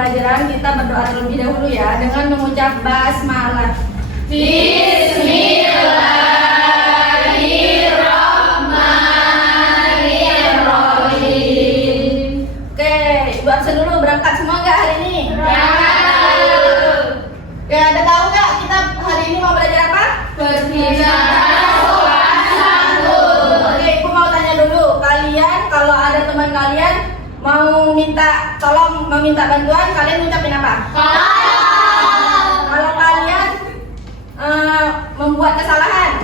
pembelajaran kita berdoa terlebih dahulu ya dengan mengucap basmalah. Bismillahirrahmanirrahim. Oke, Ibu absen dulu, berangkat semua nggak hari ini? Berangkat. Oke, ada tahu nggak kita hari ini mau belajar apa? Berbicara sopan santun. Oke, Ibu mau tanya dulu, kalian kalau ada teman kalian mau meminta bantuan, kalian ngucapin apa? Kalau kalian membuat kesalahan,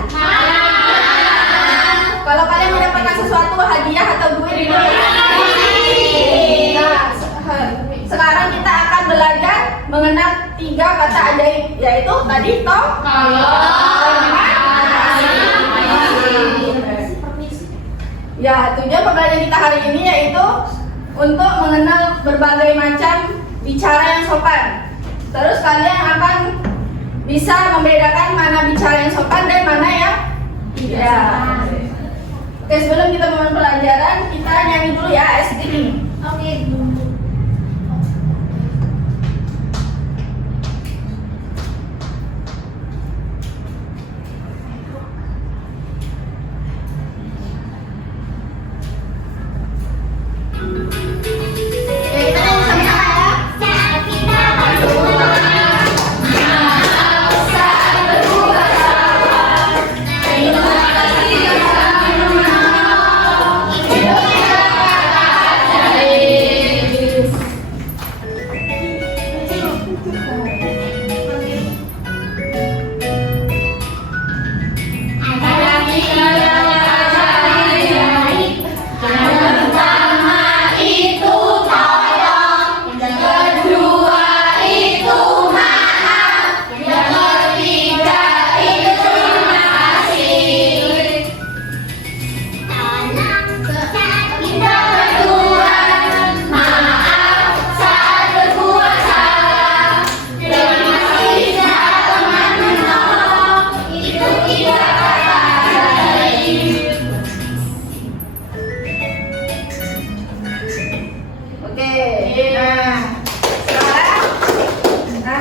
kalau kalian mendapatkan sesuatu hadiah atau duit, nah sekarang kita akan belajar mengenal 3 kata ajaib, yaitu tadi ya. Tujuan pembelajaran kita hari ini yaitu untuk mengenal berbagai macam bicara yang sopan. Terus kalian akan bisa membedakan mana bicara yang sopan dan mana yang tidak. Oke, sebelum kita memulai pelajaran, kita nyanyi dulu ya STD. Oke.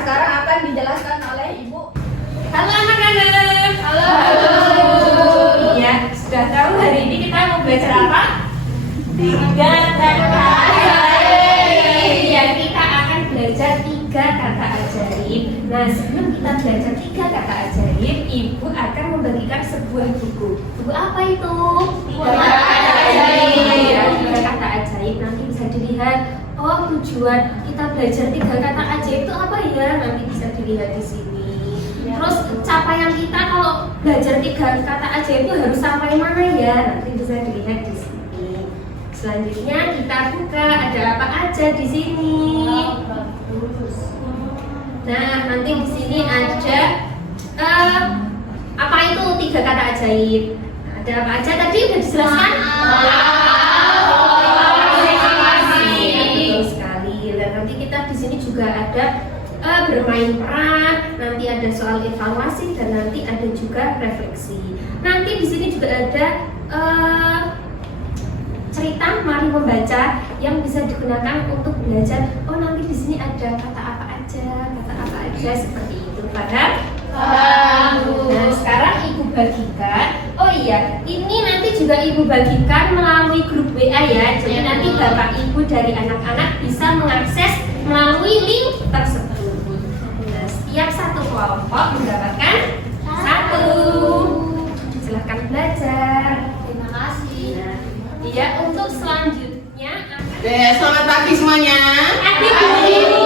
Sekarang akan dijelaskan oleh Ibu. Halo anak-anak. Halo. Iya, sudah tahu hari ini kita mau belajar apa? 3 kata ajaib. Iya, kita akan belajar 3 kata ajaib. Nah, sebelum kita belajar 3 kata ajaib, Ibu akan membagikan sebuah buku. Buku apa itu? 3 kata ajaib. 3 kata ajaib. Nanti bisa dilihat. Oh, tujuan kita belajar 3 kata ajaib itu apa ya? Nanti bisa dilihat di sini. Terus capaian kita kalau belajar 3 kata ajaib itu harus sampai mana ya? Nanti bisa dilihat di sini. Selanjutnya kita buka ada apa aja di sini. Nah, nanti di sini ada apa itu 3 kata ajaib? Ada apa aja tadi udah dijelaskan? Kita di sini juga ada bermain peran, nanti ada soal evaluasi dan nanti ada juga refleksi. Nanti di sini juga ada cerita mari membaca yang bisa digunakan untuk belajar. Oh, nanti di sini ada kata apa aja seperti itu. Paham? Nah, sekarang Ibu bagikan. Oh iya, ini nanti juga Ibu bagikan melalui grup WA ya. Jadi nanti Bapak Ibu dari anak-anak bisa mengakses melalui link tersebut. Nah, setiap satu kelompok mendapatkan 1. Silahkan belajar. Terima kasih. Nah, ya untuk selanjutnya. Selamat pagi semuanya. Pagi Bu.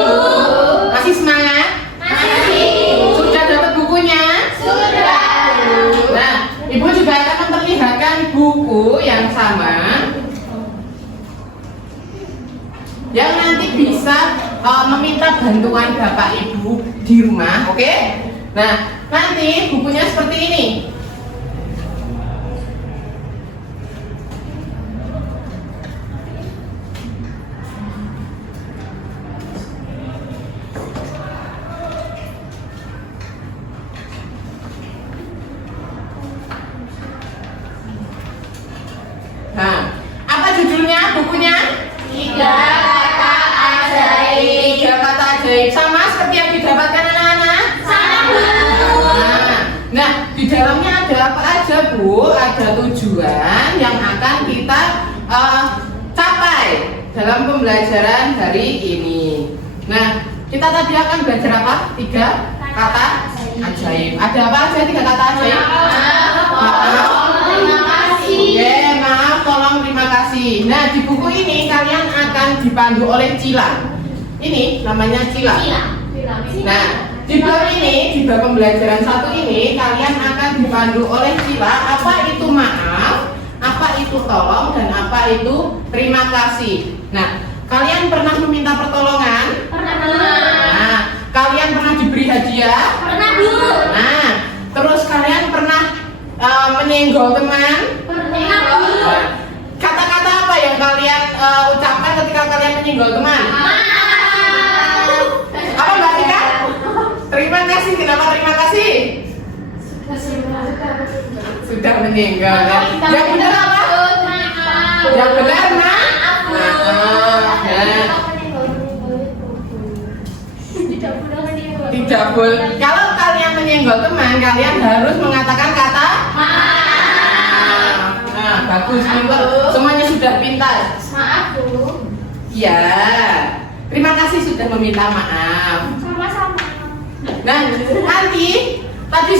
Masih semangat? Masih. Sudah dapat bukunya? Sudah. Nah, Ibu juga akan memperlihatkan buku yang sama yang nanti bisa meminta bantuan Bapak Ibu di rumah, oke? Nah, nanti bukunya seperti ini. Nah, apa judulnya bukunya? 3 kata ajaib. 3 Bu, ada tujuan yang akan kita capai dalam pembelajaran hari ini. Nah, kita tadi akan belajar apa? 3 kata ajaib. Ada apa aja 3 kata ajaib? Maaf. Terima kasih. Oke, maaf, tolong, terima kasih. Nah, di buku ini kalian akan dipandu oleh Cila. Ini namanya Cila. Nah, di bab ini, di bab pembelajaran 1 ini, kalian akan dipandu oleh Cila. Apa itu maaf, apa itu tolong, dan apa itu terima kasih. Nah, kalian pernah meminta pertolongan? Nah, kalian pernah diberi hadiah? Pernah, Bu. Nah, terus kalian pernah menyenggol teman? Pernah, Bu. Nah, kata-kata apa yang kalian ucapkan ketika kalian menyenggol teman? Apa Mbak Rika? Terima kasih. Kenapa terima kasih? Sudah menyenggol. Kan? Yang benar apa? Yang benar maaf. Tidak boleh. Kalau kalian menyenggol teman, kalian harus mengatakan kata maaf. Nah, bagus. Semuanya sudah pintar. Maaf, Bu. Iya. Terima kasih sudah meminta maaf. Sama-sama. Nah, nanti tadi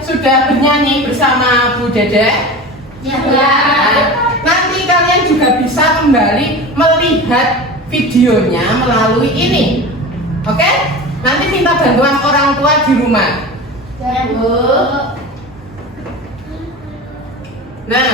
sudah bernyanyi bersama Bu Dede. Ya. Nah, nanti kalian juga bisa kembali melihat videonya melalui ini. Oke? Nanti minta bantuan orang tua di rumah. Ya, Bu. Nah,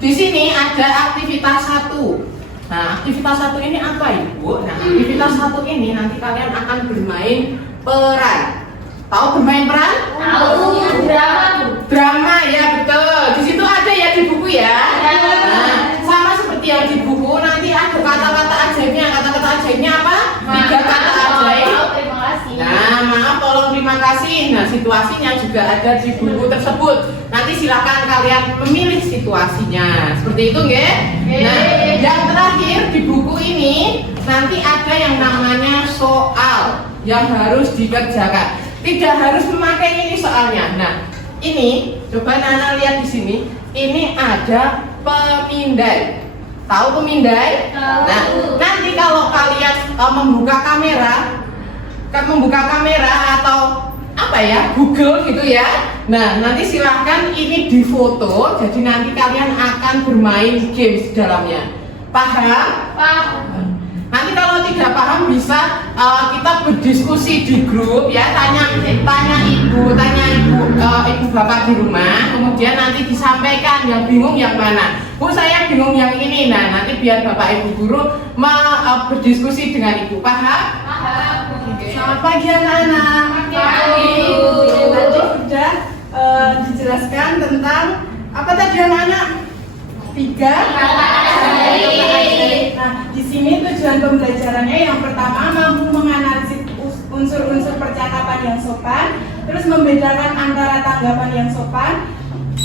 di sini ada aktivitas 1. Nah, aktivitas 1 ini apa, Ibu? Nah, aktivitas 1 ini nanti kalian akan bermain peran. Tahu bermain peran? Tahu. Drama, Bu. Drama, ya betul. Di situ ada ya di buku ya. Nah, sama seperti yang di buku, nanti ada kata-kata ajaibnya. Kata-kata ajaibnya apa? 3 kata ajaib. Terima kasih. Nah, maaf, tolong, terima kasih. Nah, situasinya juga ada di buku tersebut. Nanti silakan kalian memilih situasinya. Seperti itu, nggih? Nah, yang terakhir di buku ini nanti ada yang namanya soal yang harus dikerjakan. Tidak harus memakai ini soalnya. Nah, ini coba Nana lihat di sini. Ini ada pemindai. Tahu pemindai? Tahu. Nah, nanti kalau kalian membuka kamera atau apa ya, Google gitu ya. Nah, nanti silahkan ini difoto. Jadi nanti kalian akan bermain games di dalamnya. Paham? Paham. Nanti kalau tidak paham bisa kita berdiskusi di grup ya, tanya ibu bapak di rumah, kemudian nanti disampaikan yang bingung yang mana. Bu, saya bingung yang ini. Nah, nanti biar bapak ibu guru berdiskusi dengan ibu. Paham? Paham. Selamat pagi anak-anak. Pagi. Tadi sudah dijelaskan tentang apa tadi anak-anak? 3 kata ajaib. Nah, di sini tujuan pembelajarannya yang pertama mampu menganalisis unsur-unsur percakapan yang sopan, terus membedakan antara tanggapan yang sopan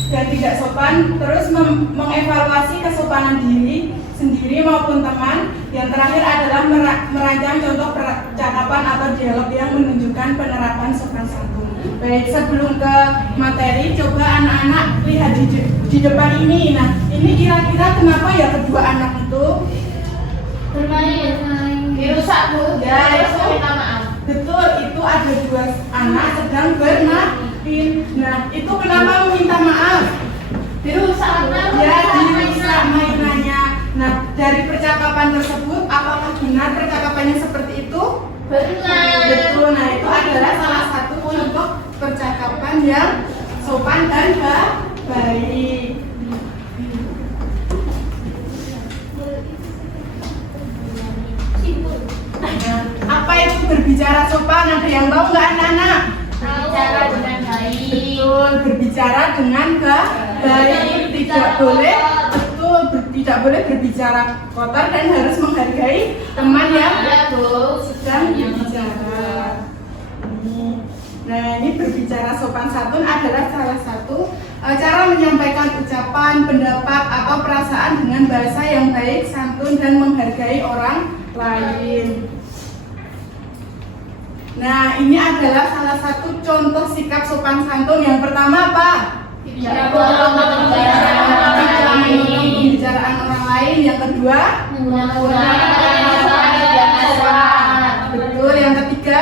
dan tidak sopan, terus mengevaluasi kesopanan diri sendiri maupun teman. Yang terakhir adalah merancang contoh percakapan atau dialog yang menunjukkan penerapan sopan santun. Baik, sebelum ke materi, coba anak-anak lihat di depan ini. Nah, ini kira-kira kenapa ya kedua anak itu Bermain. Dirusak, Bu. Ya, Terus itu. minta maaf. betul, itu ada 2 anak sedang bermain. Nah, itu kenapa meminta maaf? Dirusak, Bu. Ya, dirusak mainannya. Nah, dari percakapan tersebut, apakah benar percakapannya seperti itu? Benar. Betul. Nah, itu adalah salah satu contoh percakapan yang sopan dan baik. Nah, apa itu berbicara sopan? Ada yang tahu nggak anak-anak? Berbicara dengan baik. Betul, berbicara dengan baik. Tidak boleh, betul, tidak boleh berbicara kotor dan harus menghargai teman yang Ya, Bu. sedang berbicara. Nah, ini berbicara sopan santun adalah salah satu cara menyampaikan ucapan, pendapat, atau perasaan dengan bahasa yang baik, santun, dan menghargai orang lain. Nah, ini adalah salah satu contoh sikap sopan santun. Yang pertama apa? Tidak boleh pembicaraan orang lain. Yang kedua, menggunakan kata yang sopan. betul. Yang ketiga,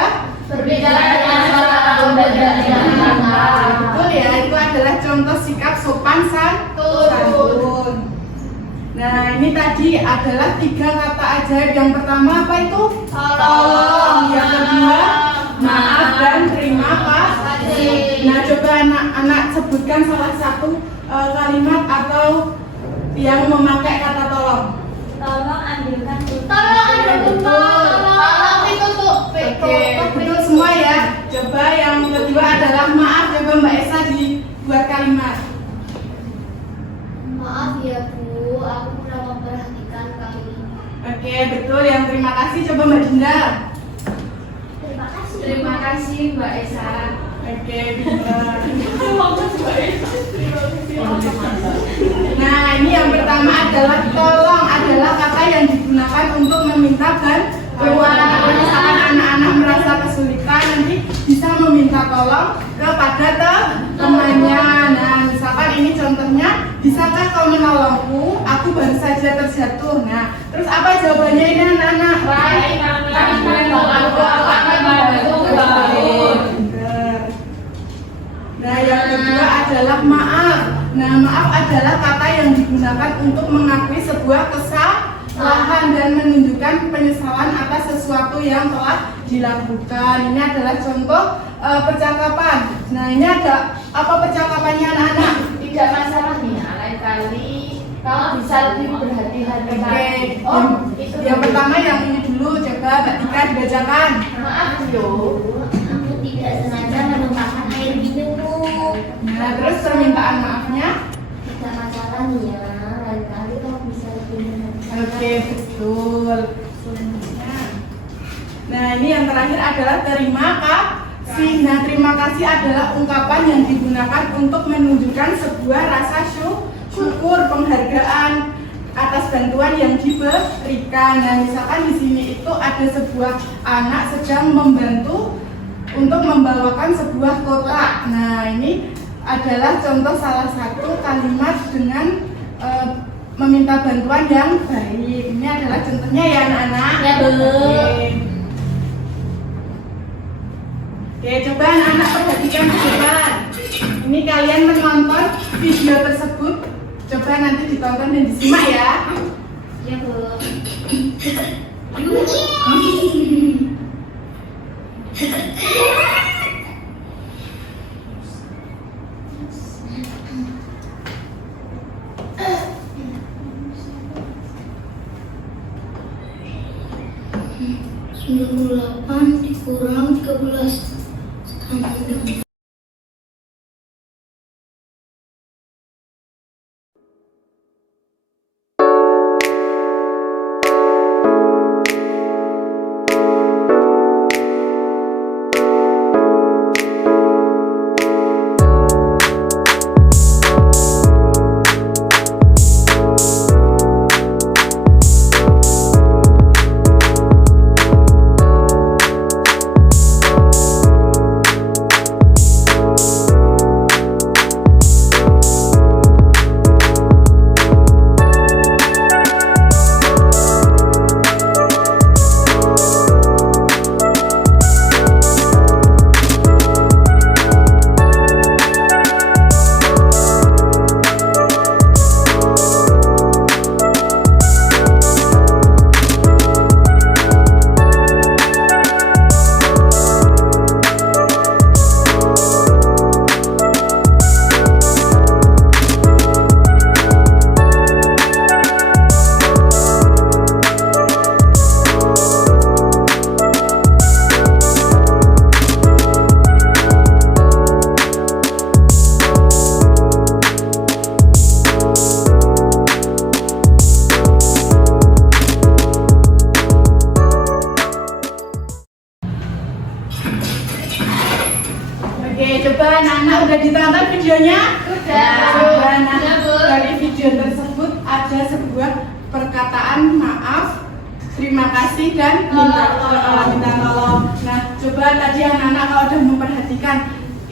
Berbicara dengan suara dan yang lantang. betul ya, itu adalah contoh sikap sopan santun. Nah, ini tadi adalah 3 kata ajaib. Yang pertama apa itu? Tolong. Yang kedua, maaf dan terima kasih. Nah, coba anak-anak sebutkan salah satu kalimat atau yang memakai kata tolong. Tolong ambilkan tutup. Tolong ada tumpah. Tolong ditutup. Oke, betul semua ya. Coba yang kedua adalah maaf. Coba Mbak Esa dibuat kalimat. Maaf ya Bu, aku kurang memperhatikan kali ini. Oke, betul. Yang terima kasih coba Mbak Dinda. Terima kasih. Terima kasih Mbak Esa. Oke, pintar. Nah, ini yang pertama adalah tolong, adalah kata yang digunakan untuk meminta bantuan. Kalau misalkan anak-anak merasa kesulitan, nanti bisa meminta tolong kepada temannya. Nah, misalkan ini contohnya, bisakah kau menolongku? Aku baru saja terjatuh. Nah, terus apa jawabannya ini anak-anak? Baik, kami akan membantu. Nah, yang kedua adalah maaf. Nah, maaf adalah kata yang digunakan untuk mengakui sebuah kesalahan dan menunjukkan penyesalan atas sesuatu yang telah dilakukan. Ini adalah contoh percakapan. Nah, ini ada apa percakapannya anak-anak? Tidak masalah nih, lain kali kamu bisa lebih berhati-hati. Oke, itu yang pertama yang ini dulu, coba Mbak Tika dibacakan. maaf yo. Aku tidak sengaja menumpahkan air minummu. Nah, terus permintaan maafnya? Tidak masalah nih ya, lain kali kamu bisa lebih berhati-hati. Oke, betul. Nah, ini yang terakhir adalah terima kasih. Nah, terima kasih adalah ungkapan yang digunakan untuk menunjukkan sebuah rasa syukur, penghargaan atas bantuan yang diberikan. Nah, misalkan di sini itu ada sebuah anak sedang membantu untuk membawakan sebuah kotak. Nah, ini adalah contoh salah satu kalimat dengan meminta bantuan yang baik. Ini adalah contohnya ya anak-anak. Ya, Bu. Oke, coba anak-anak perhatikan ke depan. Ini kalian menonton video tersebut. Coba nanti ditonton dan disimak ya. Ya Bu. Dikurang 13 sama dengan udah ditonton videonya? Udah. Coba nah, Udah, Bu. dari video tersebut ada sebuah perkataan maaf, terima kasih dan minta tolong. Nah, coba tadi anak-anak kalau udah memperhatikan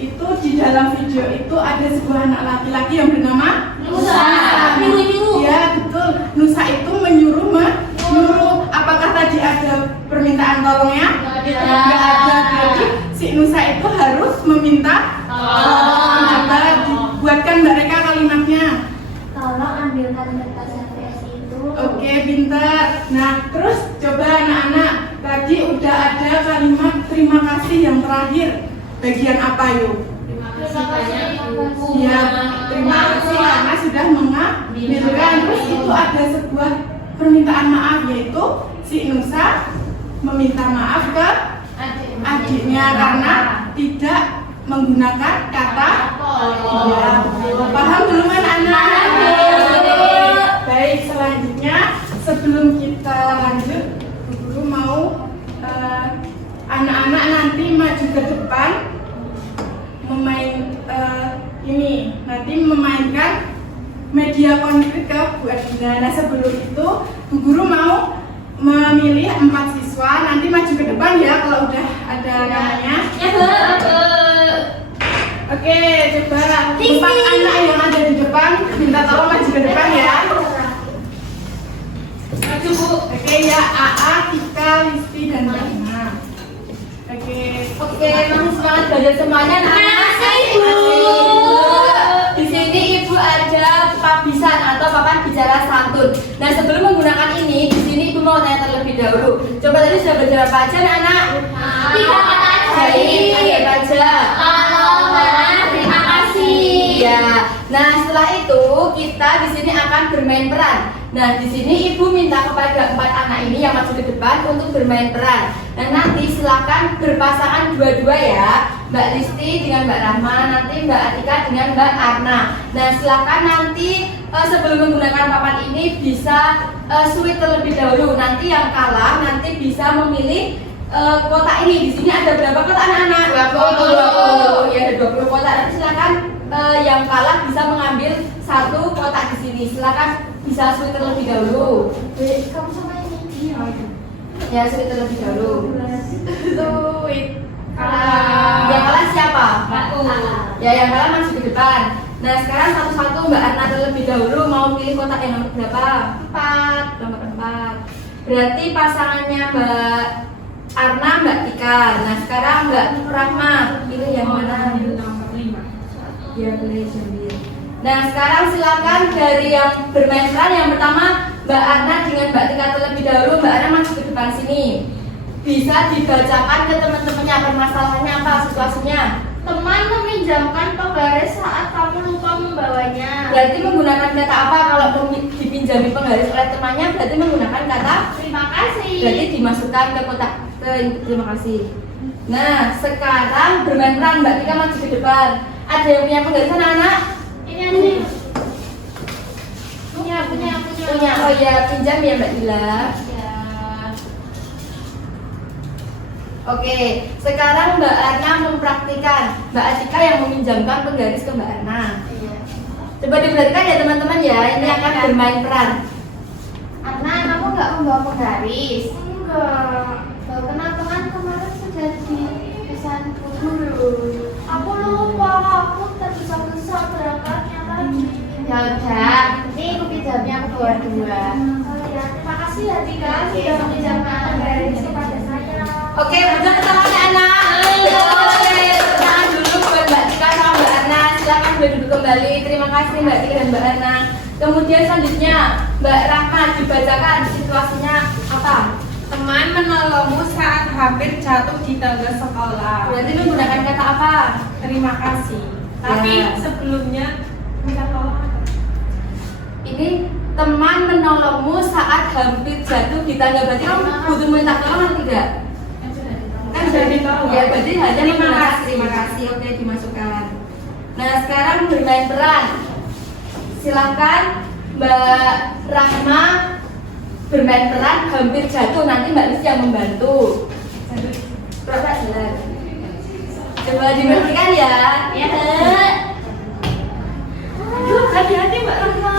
itu di dalam video itu ada sebuah anak laki-laki yang bernama Nusa. Nyuruh. Ya betul, Nusa itu menyuruh. Apakah tadi ada permintaan tolongnya? Tidak. Nggak ada. Jadi si Nusa itu harus meminta tolong. Coba dibuatkan mereka kalimatnya. Tolong ambilkan kertas HVS itu. Oke, pintar. Nah, terus coba anak-anak, tadi udah ada kalimat terima kasih yang terakhir. Bagian apa yuk? Ya, terima kasih karena sudah mengambilkan. Terus itu ada sebuah permintaan maaf, yaitu si Nusa meminta maaf ke adiknya karena tidak menggunakan kata ya. Paham belum anak-anak? Baik, selanjutnya sebelum kita lanjut, Bu Guru mau anak-anak nanti maju ke depan memainkan media konkret ke Bu Adina. Nah, sebelum itu Bu Guru mau memilih 4 siswa, nanti maju ke depan ya kalau udah ada namanya. Oke, coba 4 anak yang ada di depan minta tolong maju ke depan ya. Maju, Bu. Oke ya, AA, Tika, Listi, dan Rina. Oke, Masih semangat belajar semuanya. Makasih, Bu. Di sini Ibu ada pabisan atau papan bicara santun. Nah, sebelum menggunakan ini, di sini Ibu mau tanya terlebih dahulu. Coba tadi sudah belajar apa aja, anak? 3 kata Baik, ajaib. apa aja? Tolong, maaf, terima kasih. Ya. Nah, setelah itu kita di sini akan bermain peran. Nah, di sini Ibu minta kepada 4 anak ini yang maju ke depan untuk bermain peran. Nah, nanti silakan berpasangan dua-dua ya. Mbak Listi dengan Mbak Rahma, nanti Mbak Atika dengan Mbak Arna. Nah, silakan nanti sebelum menggunakan papan ini bisa sweet terlebih dahulu. Nanti yang kalah nanti bisa memilih kotak ini. Di sini ada berapa kotak anak-anak? 20. Ya, ada 20 kotak. Nanti silakan yang kalah bisa mengambil 1 kotak di sini. Silakan bisa sweet terlebih dahulu. Kamu sama ini. Ya, sweet terlebih dahulu. sweet. Yang kalah siapa? Aku. Ya, yang kalah masuk ke depan. Nah, sekarang satu-satu Mbak Arna terlebih dahulu mau pilih kotak yang nomor berapa? 4. Nomor 4. Berarti pasangannya Mbak Arna, Mbak Tika. Nah, sekarang Mbak Rahma pilih yang mana? Ya, boleh ambil. Nah, sekarang silakan dari yang bermain peran. Yang pertama Mbak Arna dengan Mbak Tika terlebih dahulu. Mbak Arna masuk ke depan sini. Bisa dibacakan ke teman-temannya permasalahannya apa, situasinya. Teman meminjamkan penggaris saat kamu lupa membawanya. Berarti menggunakan kata apa kalau dipinjami penggaris oleh temannya? Berarti menggunakan kata Terima kasih. berarti dimasukkan ke kotak terima kasih. Nah, sekarang bermain peran. Mbak Tika maju ke depan. Ada yang punya penggaris anak-anak? Ini aja. Punya. Punya. Oh ya, pinjam ya Mbak Dila. Ya. Oke, sekarang Mbak Arna mempraktikkan. Mbak Atika yang meminjamkan penggaris ke Mbak Arna. Iya. Coba diperhatikan ya teman-teman ya. Ini akan bermain peran. Arna, kamu nggak membawa penggaris? Enggak. Kenapa kan kemarin sudah dipesan guru? Aku lupa, aku tergesa-gesa berangkatnya lagi. Ya udah, ini aku pinjamnya ke dua-dua. Oh ya, terima kasih ya Tika sudah meminjamkan penggaris kepada saya. Oke, bujang tangannya anak. Oke, tangan dulu buat Mbak Tika sama Mbak Arna. Silakan duduk kembali. Terima kasih Mbak Tika dan Mbak Arna. Kemudian selanjutnya Mbak Rahma dibacakan situasinya apa? Teman menolongmu saat hampir jatuh di tangga sekolah. Berarti menggunakan kata apa? Terima kasih. Tapi Ya. sebelumnya minta tolong apa? Ini teman menolongmu saat hampir jatuh di tangga. Berarti kamu butuh minta tolong atau tidak? Kan Sudah ditolong. Ya, berarti hanya Terima menggunakan kasih. terima kasih. Oke, dimasukkan. Nah, sekarang bermain peran. Silakan Mbak Rahma bermain peran hampir jatuh. Nanti Mbak Listi yang membantu. Coba jalan. Coba dimengertikan ya. Ya. Aduh, hati-hati Mbak Rahma.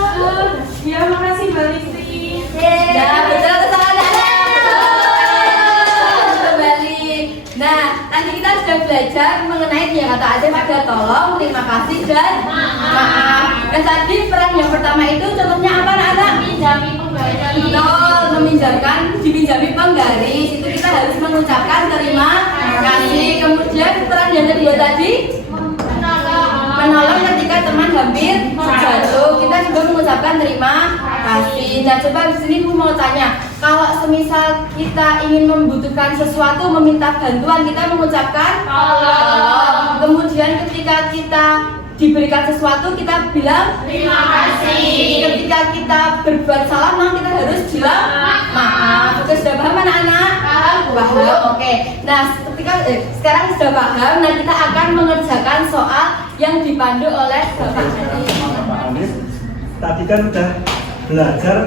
Ya, makasih Mbak Listi. Ya, betul kesalahan kembali. Nah, nanti kita sudah sudah belajar mengenai tiga kata ajaib, ada tolong, terima kasih, dan maaf. Dan tadi peran yang pertama itu contohnya apa anak-anak? Pinjami penggaris. Betul, meminjamkan, dipinjami penggaris. Itu kita harus mengucapkan terima kasih. Kemudian peran yang kedua tadi menolong ketika teman hampir jatuh, kita juga mengucapkan terima kasih. Nah, coba di sini Bu mau tanya, kalau semisal kita ingin membutuhkan sesuatu, meminta bantuan, kita mengucapkan tolong. Kemudian ketika kita diberikan sesuatu, kita bilang Terima kasih. Ketika kita berbuat salah, memang kita harus bilang maaf. Oke, sudah paham anak-anak? Paham. Oke. Nah, sekarang sudah paham. Nah, kita akan mengerjakan soal yang dipandu oleh Bapak Hanif. Pak Hanif, tadi kan udah belajar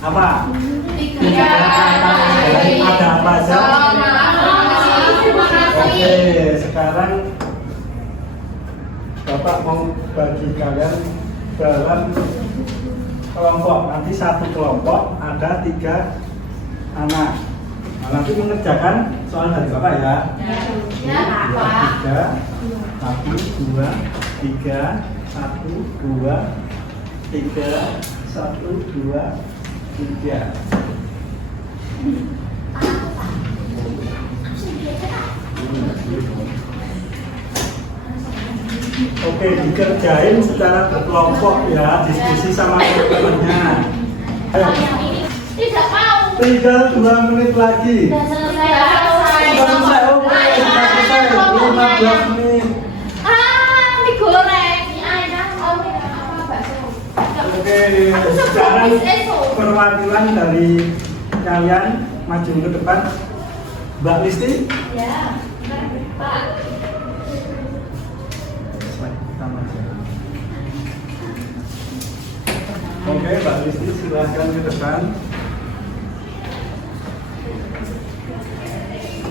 apa? Tiga kata ajaib. Ada apa aja? Oke, sekarang Bapak mau bagi kalian dalam kelompok. Nanti satu kelompok ada 3 anak. Nah, nanti mengerjakan soal dari Bapak ya. Ya, Pak. 1, 2, 3, 1, 2, 3, 1, 2, 3. Oke, dikerjain secara berkelompok ya, diskusi sama teman-temannya. Ayo, Tidak mau. tinggal 2 menit lagi. Sudah selesai. Sudah selesai, oke, sudah selesai. 15 menit. Mie goreng. Mie ayam. Apa bakso? Oke, sekarang perwakilan dari kalian maju ke depan. Mbak Listi. Ya. Pak. Oke, Mbak Listi silahkan ke depan.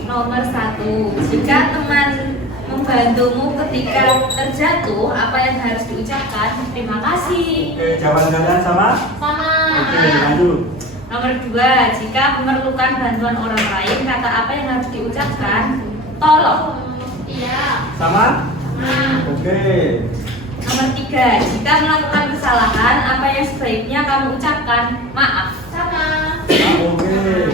Nomor 1, jika teman membantumu ketika terjatuh, apa yang harus diucapkan? Terima kasih. Oke, jawaban kalian sama? Sama. Oke, lanjut. Nomor 2, jika memerlukan bantuan orang lain, kata apa yang harus diucapkan? Tolong. Iya. Sama? Oke. Nomor 3, jika melakukan kesalahan, apa yang sebaiknya kamu ucapkan? Maaf. Sama. Oke.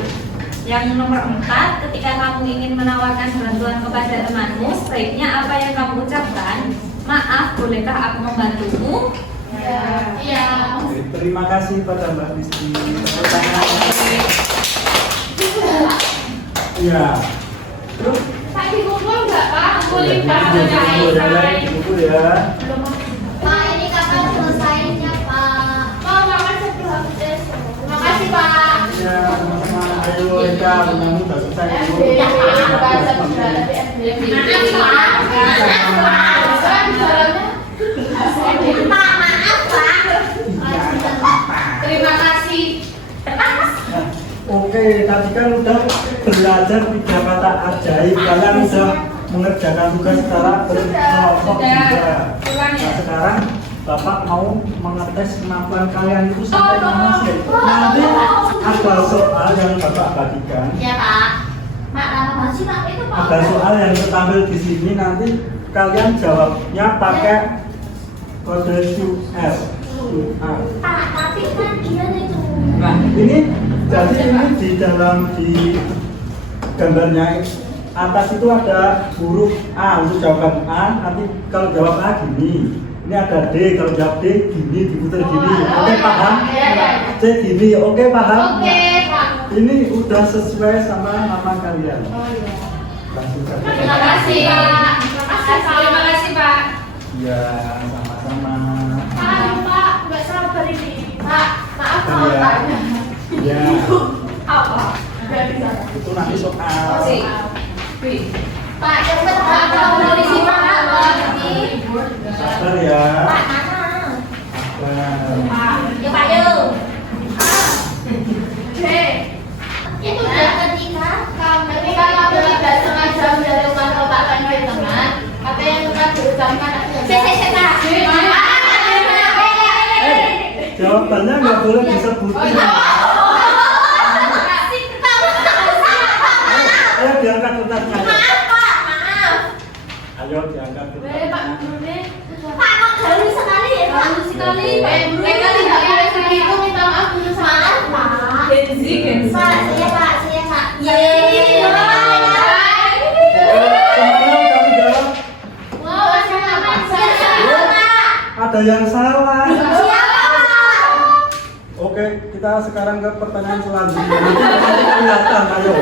Yang nomor 4, ketika kamu ingin menawarkan bantuan kepada temanmu, sebaiknya apa yang kamu ucapkan? Maaf, bolehkah aku membantumu? Iya. Oke, terima kasih pada Mbak Listi. Tepuk tangan. Iya. Terus? Pak dikumpul nggak Pak? Kumpulin Kumpul ya. Pak, ini kapan selesainya Pak? Mau makan sebelum besok. Terima kasih Pak. Ya, teman-teman, ayo Eka, kamu udah selesai dulu. Terima kasih. Nah, oke, tadi kan udah belajar 3 kata ajaib. Kalian udah mengerjakan tugas secara berkelompok juga. Nah, sekarang Bapak mau mengetes kemampuan kalian itu sampai mana sih? Nanti ada soal yang Bapak bagikan. Ya Pak. Mak, lama sih Pak itu Pak. Ada soal yang tertampil di sini, nanti kalian jawabnya pakai kode QR. Pak, tapi kan gimana itu? Nah, ini jadi ini di dalam di gambarnya atas itu ada huruf A untuk jawaban A. Nanti kalau jawab A gini. Ini ada D, kalau jawab D gini, diputar gini. Oke, paham? C gini, oke, paham? Oke Pak. Ini udah sesuai sama nama kalian. Oh iya. Langsung saja. Terima kasih Pak. Terima kasih Pak. Ya, sama-sama. Pak, nggak sabar ini. Pak, maaf kalau Iya. tanya. Ya, Apa? Nggak bisa. itu nanti soal. Pak, cepet Pak. Kalau polisi Pak. Sabar ya. Pak, mana? Sabar. Ya Pak, yuk. Itu udah ketika kamu tidak sengaja dari rumah Bapak panggil teman, apa yang kita berucapkan? Jawabannya nggak boleh disebutin. Ayo diangkat kertasnya. Maaf Pak, maaf. Ayo diangkat ke Pak Guru nih. Pak, kok gaul sekali ya, Pak? Bagus sekali. Mereka tidak boleh begitu, minta maaf dulu sama Pak. Genzi. Pak, saya Pak, saya Pak. Semuanya udah menjawab. Wow, sama Pak. Ada yang salah. Siapa Pak? Oke, kita sekarang ke pertanyaan selanjutnya. Nanti kelihatan, ayo.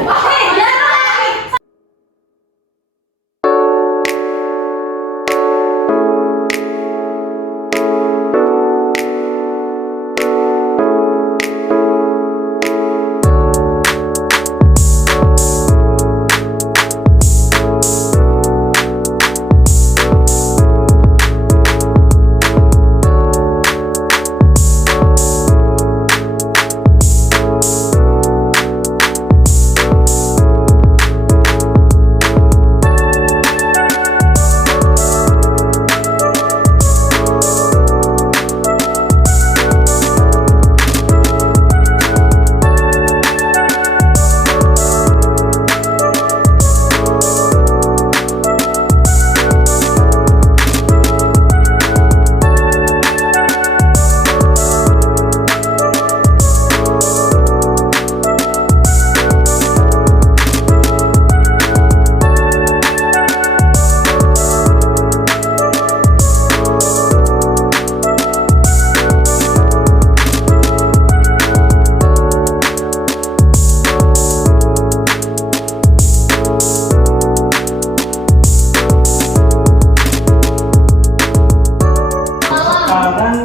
Sekarang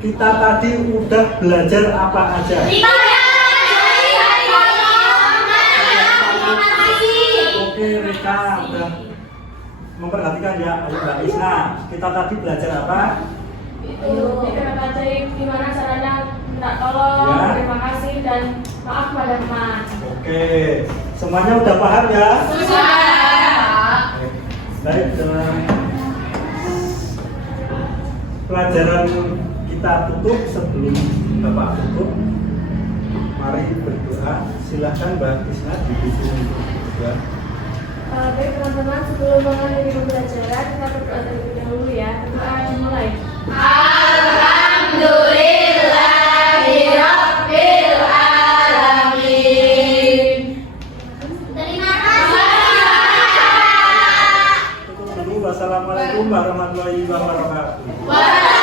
kita tadi udah belajar apa aja? Oke, Rika udah memperhatikan ya. Ayo Mbak Isna, kita tadi belajar apa? Itu dikira ajaib gimana caranya minta tolong, Ya. terima kasih dan maaf pada teman. Oke, semuanya udah paham ya? Baik, dengan pelajaran kita tutup. Sebelum Bapak tutup, mari berdoa. Silahkan Mbak Isna dipimpin untuk berdoa. Baik teman-teman, sebelum mengakhiri pembelajaran kita berdoa terlebih dahulu ya. Doa dimulai. Alhamdulillahirabbil alamin. Terima kasih. Tutup dulu. Wassalamualaikum warahmatullahi wabarakatuh. Waalaikumsalam.